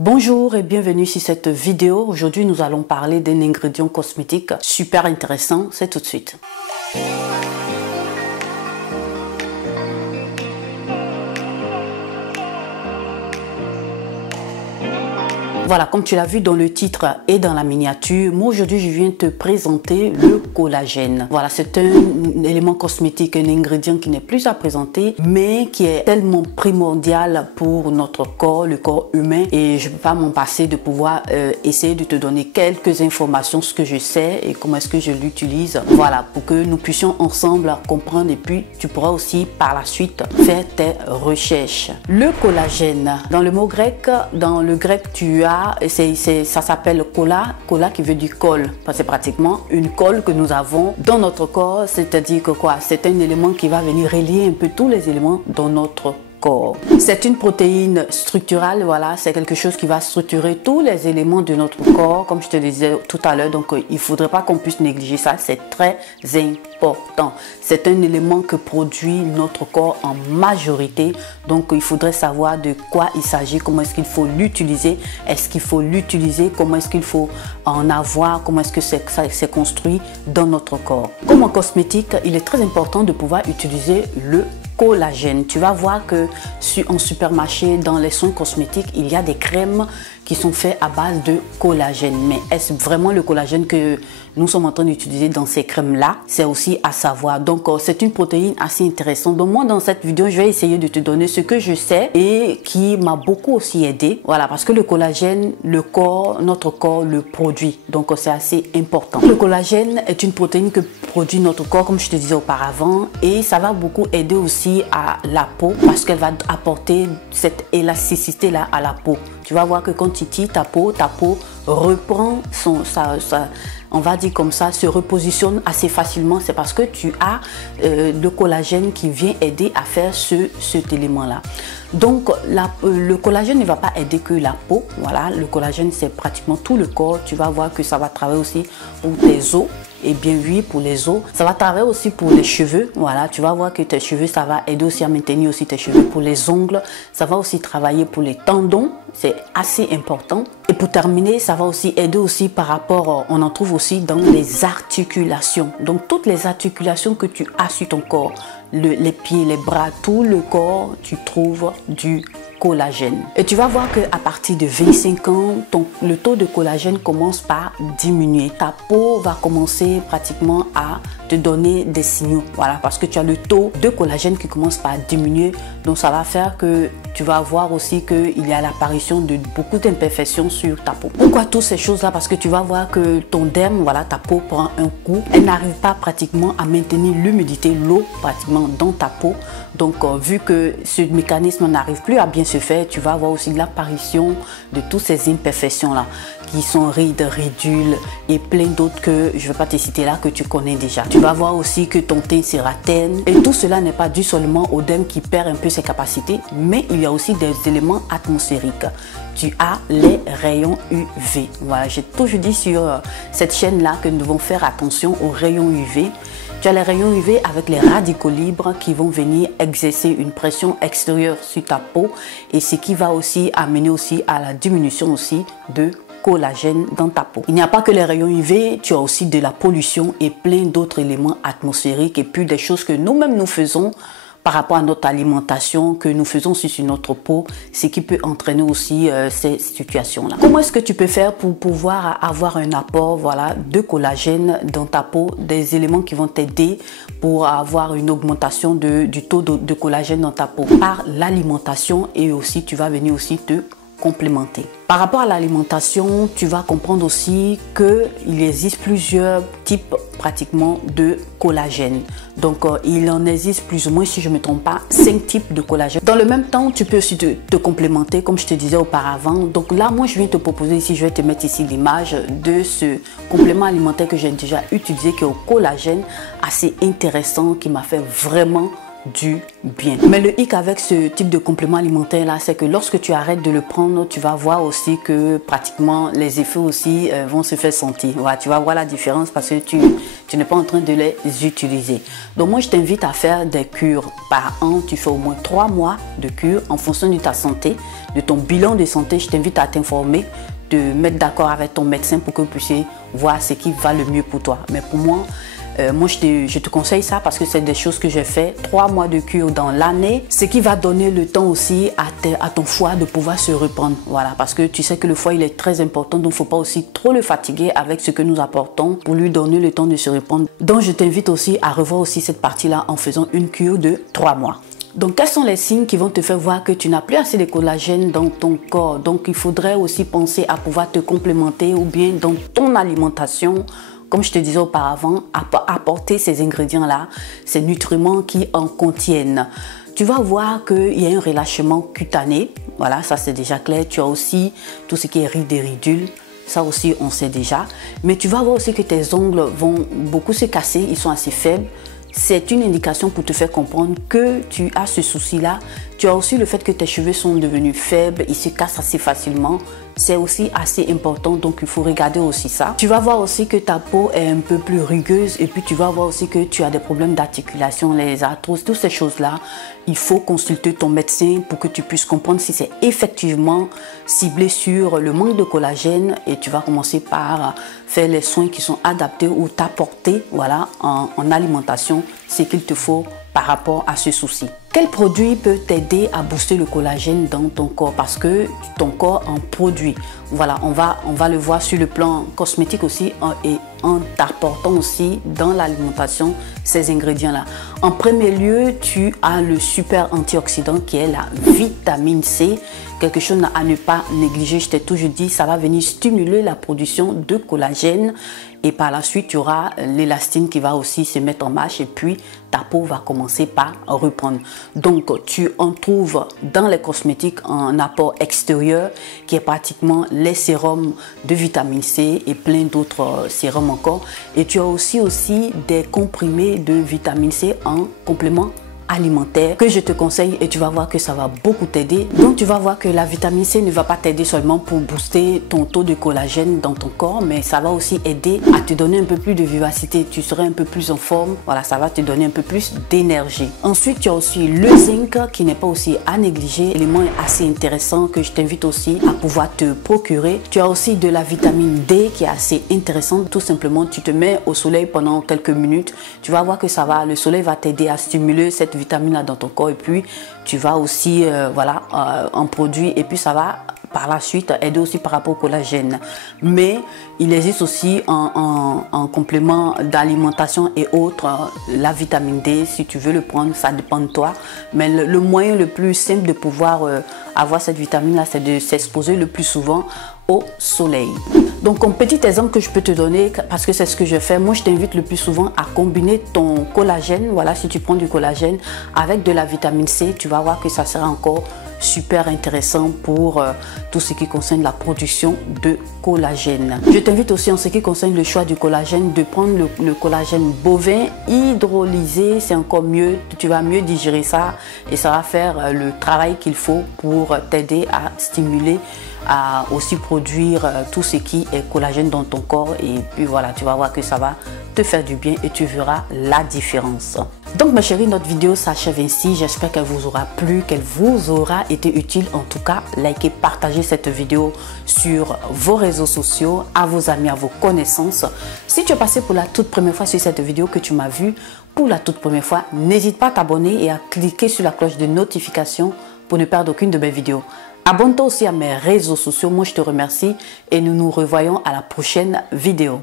Bonjour et bienvenue sur cette vidéo. Aujourd'hui, nous allons parler d'un ingrédient cosmétique super intéressant. C'est tout de suite. Voilà, comme tu l'as vu dans le titre et dans la miniature, moi aujourd'hui je viens te présenter le collagène. Voilà, c'est un élément cosmétique, un ingrédient qui n'est plus à présenter, mais qui est tellement primordial pour notre corps, le corps humain. Et je ne peux pas m'en passer de pouvoir essayer de te donner quelques informations, ce que je sais et comment est-ce que je l'utilise. Voilà, pour que nous puissions ensemble comprendre et puis tu pourras aussi par la suite faire tes recherches. Le collagène, dans le mot grec, dans le grec tu as ça s'appelle colla qui veut dire colle. C'est pratiquement une colle que nous avons dans notre corps, c'est-à-dire que quoi, c'est un élément qui va venir relier un peu tous les éléments dans notre corps. C'est une protéine structurale, voilà, c'est quelque chose qui va structurer tous les éléments de notre corps, comme je te disais tout à l'heure, donc il ne faudrait pas qu'on puisse négliger ça, c'est très important. C'est un élément que produit notre corps en majorité, donc il faudrait savoir de quoi il s'agit, comment est-ce qu'il faut l'utiliser, comment est-ce qu'il faut en avoir, comment est-ce que ça s'est construit dans notre corps. Comme en cosmétique, il est très important de pouvoir utiliser le collagène. Tu vas voir que en supermarché, dans les soins cosmétiques, il y a des crèmes qui sont faites à base de collagène. Mais est-ce vraiment le collagène que nous sommes en train d'utiliser dans ces crèmes-là? C'est aussi à savoir. Donc, c'est une protéine assez intéressante. Donc, moi, dans cette vidéo, je vais essayer de te donner ce que je sais et qui m'a beaucoup aussi aidé. Voilà, parce que le collagène, notre corps le produit. Donc, c'est assez important. Le collagène est une protéine que produit notre corps, comme je te disais auparavant. Et ça va beaucoup aider aussi à la peau parce qu'elle va apporter cette élasticité-là à la peau. Tu vas voir que quand tu tires ta peau reprend on va dire comme ça, se repositionne assez facilement. C'est parce que tu as le collagène qui vient aider à faire cet élément-là. Donc, le collagène ne va pas aider que la peau. Voilà, le collagène, c'est pratiquement tout le corps. Tu vas voir que ça va travailler aussi pour tes os. Et bien oui, pour les os, ça va travailler aussi pour les cheveux. Voilà, tu vas voir que tes cheveux, ça va aider aussi à maintenir aussi tes cheveux. Pour les ongles, ça va aussi travailler pour les tendons. C'est assez important. Et pour terminer, ça va aussi aider aussi par rapport, on en trouve aussi dans les articulations. Donc toutes les articulations que tu as sur ton corps, les pieds, les bras, tout le corps, tu trouves du collagène. Et tu vas voir qu'à partir de 25 ans, le taux de collagène commence par diminuer. Ta peau va commencer pratiquement à te donner des signaux. Voilà, parce que tu as le taux de collagène qui commence par diminuer. Donc ça va faire que tu vas voir aussi qu'il y a l'apparition de beaucoup d'imperfections sur ta peau. Pourquoi toutes ces choses-là? Parce que tu vas voir que ton derme, voilà, ta peau prend un coup. Elle n'arrive pas pratiquement à maintenir l'humidité, l'eau pratiquement dans ta peau. Donc vu que ce mécanisme n'arrive plus à bien se faire, tu vas avoir aussi l'apparition de toutes ces imperfections-là qui sont rides, ridules et plein d'autres que je ne vais pas te citer là, que tu connais déjà. Tu vas voir aussi que ton teint sera terne et tout cela n'est pas dû seulement au derme qui perd un peu ses capacités, mais il y a aussi des éléments atmosphériques. Tu as les rayons UV. Voilà, j'ai toujours dit sur cette chaîne-là que nous devons faire attention aux rayons UV. Tu as les rayons UV avec les radicaux libres qui vont venir exercer une pression extérieure sur ta peau et ce qui va aussi amener aussi à la diminution aussi de collagène dans ta peau. Il n'y a pas que les rayons UV, tu as aussi de la pollution et plein d'autres éléments atmosphériques et puis des choses que nous-mêmes nous faisons par rapport à notre alimentation, que nous faisons aussi sur notre peau, ce qui peut entraîner aussi ces situations-là. Comment est-ce que tu peux faire pour pouvoir avoir un apport, voilà, de collagène dans ta peau, des éléments qui vont t'aider pour avoir une augmentation du taux de collagène dans ta peau? Par l'alimentation et aussi tu vas venir aussi te complémenter. Par rapport à l'alimentation, tu vas comprendre aussi qu'il existe plusieurs types pratiquement de collagène. Donc, il en existe plus ou moins, si je ne me trompe pas, 5 types de collagène. Dans le même temps, tu peux aussi te complémenter, comme je te disais auparavant. Donc là, moi, je viens te proposer ici, je vais te mettre ici l'image de ce complément alimentaire que j'ai déjà utilisé, qui est au collagène, assez intéressant, qui m'a fait vraiment du bien. Mais le hic avec ce type de complément alimentaire là, c'est que lorsque tu arrêtes de le prendre, tu vas voir aussi que pratiquement les effets aussi vont se faire sentir. Voilà, tu vas voir la différence parce que tu n'es pas en train de les utiliser. Donc moi je t'invite à faire des cures par an. Tu fais au moins 3 mois de cure en fonction de ta santé, de ton bilan de santé. Je t'invite à t'informer, te mettre d'accord avec ton médecin pour que vous puissiez voir ce qui va le mieux pour toi. Mais pour moi, je te conseille ça parce que c'est des choses que j'ai fait. 3 mois de cure dans l'année, ce qui va donner le temps aussi à ton foie de pouvoir se reprendre. Voilà, parce que tu sais que le foie il est très important, donc il ne faut pas aussi trop le fatiguer avec ce que nous apportons pour lui donner le temps de se reprendre. Donc je t'invite aussi à revoir aussi cette partie-là en faisant une cure de 3 mois. Donc, quels sont les signes qui vont te faire voir que tu n'as plus assez de collagène dans ton corps? Donc, il faudrait aussi penser à pouvoir te complémenter ou bien dans ton alimentation, comme je te disais auparavant, apporter ces ingrédients-là, ces nutriments qui en contiennent. Tu vas voir qu'il y a un relâchement cutané. Voilà, ça c'est déjà clair. Tu as aussi tout ce qui est rides et ridules. Ça aussi, on sait déjà. Mais tu vas voir aussi que tes ongles vont beaucoup se casser. Ils sont assez faibles. C'est une indication pour te faire comprendre que tu as ce souci-là. Tu as aussi le fait que tes cheveux sont devenus faibles, ils se cassent assez facilement. C'est aussi assez important, donc il faut regarder aussi ça. Tu vas voir aussi que ta peau est un peu plus rugueuse et puis tu vas voir aussi que tu as des problèmes d'articulation, les arthroses, toutes ces choses-là. Il faut consulter ton médecin pour que tu puisses comprendre si c'est effectivement ciblé sur le manque de collagène et tu vas commencer par faire les soins qui sont adaptés ou t'apporter voilà, en alimentation ce qu'il te faut par rapport à ce souci. Quel produit peut t'aider à booster le collagène dans ton corps? Parce que ton corps en produit. Voilà, on va le voir sur le plan cosmétique aussi et en t'apportant aussi dans l'alimentation ces ingrédients-là. En premier lieu, tu as le super antioxydant qui est la vitamine C. Quelque chose à ne pas négliger, je t'ai toujours dit, ça va venir stimuler la production de collagène et par la suite, tu auras l'élastine qui va aussi se mettre en marche et puis ta peau va commencer par reprendre. Donc, tu en trouves dans les cosmétiques un apport extérieur qui est pratiquement les sérums de vitamine C et plein d'autres sérums encore. Et tu as aussi des comprimés de vitamine C en complément alimentaire que je te conseille et tu vas voir que ça va beaucoup t'aider. Donc tu vas voir que la vitamine C ne va pas t'aider seulement pour booster ton taux de collagène dans ton corps, mais ça va aussi aider à te donner un peu plus de vivacité, tu seras un peu plus en forme, voilà, ça va te donner un peu plus d'énergie. Ensuite tu as aussi le zinc qui n'est pas aussi à négliger, élément assez intéressant que je t'invite aussi à pouvoir te procurer. Tu as aussi de la vitamine D qui est assez intéressante, tout simplement tu te mets au soleil pendant quelques minutes, tu vas voir que ça va, le soleil va t'aider à stimuler cette vitamine là dans ton corps et puis tu vas aussi en produire et puis ça va par la suite aider aussi par rapport au collagène. Mais il existe aussi en complément d'alimentation et autres la vitamine D. Si tu veux le prendre, ça dépend de toi, mais le moyen le plus simple de pouvoir avoir cette vitamine là, c'est de s'exposer le plus souvent au soleil. Donc comme petit exemple que je peux te donner, parce que c'est ce que je fais, moi je t'invite le plus souvent à combiner ton collagène, voilà, si tu prends du collagène avec de la vitamine C, tu vas voir que ça sera encore super intéressant pour tout ce qui concerne la production de collagène. Je t'invite aussi en ce qui concerne le choix du collagène de prendre le collagène bovin hydrolysé, c'est encore mieux, tu vas mieux digérer ça et ça va faire le travail qu'il faut pour t'aider à stimuler, à aussi produire tout ce qui est collagène dans ton corps et puis voilà, tu vas voir que ça va te faire du bien et tu verras la différence. Donc ma chérie, notre vidéo s'achève ainsi. J'espère qu'elle vous aura plu, qu'elle vous aura été utile. En tout cas, likez, partagez cette vidéo sur vos réseaux sociaux, à vos amis, à vos connaissances. Si tu es passé pour la toute première fois sur cette vidéo, que tu m'as vu pour la toute première fois, n'hésite pas à t'abonner et à cliquer sur la cloche de notification pour ne perdre aucune de mes vidéos. Abonne-toi aussi à mes réseaux sociaux. Moi, je te remercie et nous nous revoyons à la prochaine vidéo.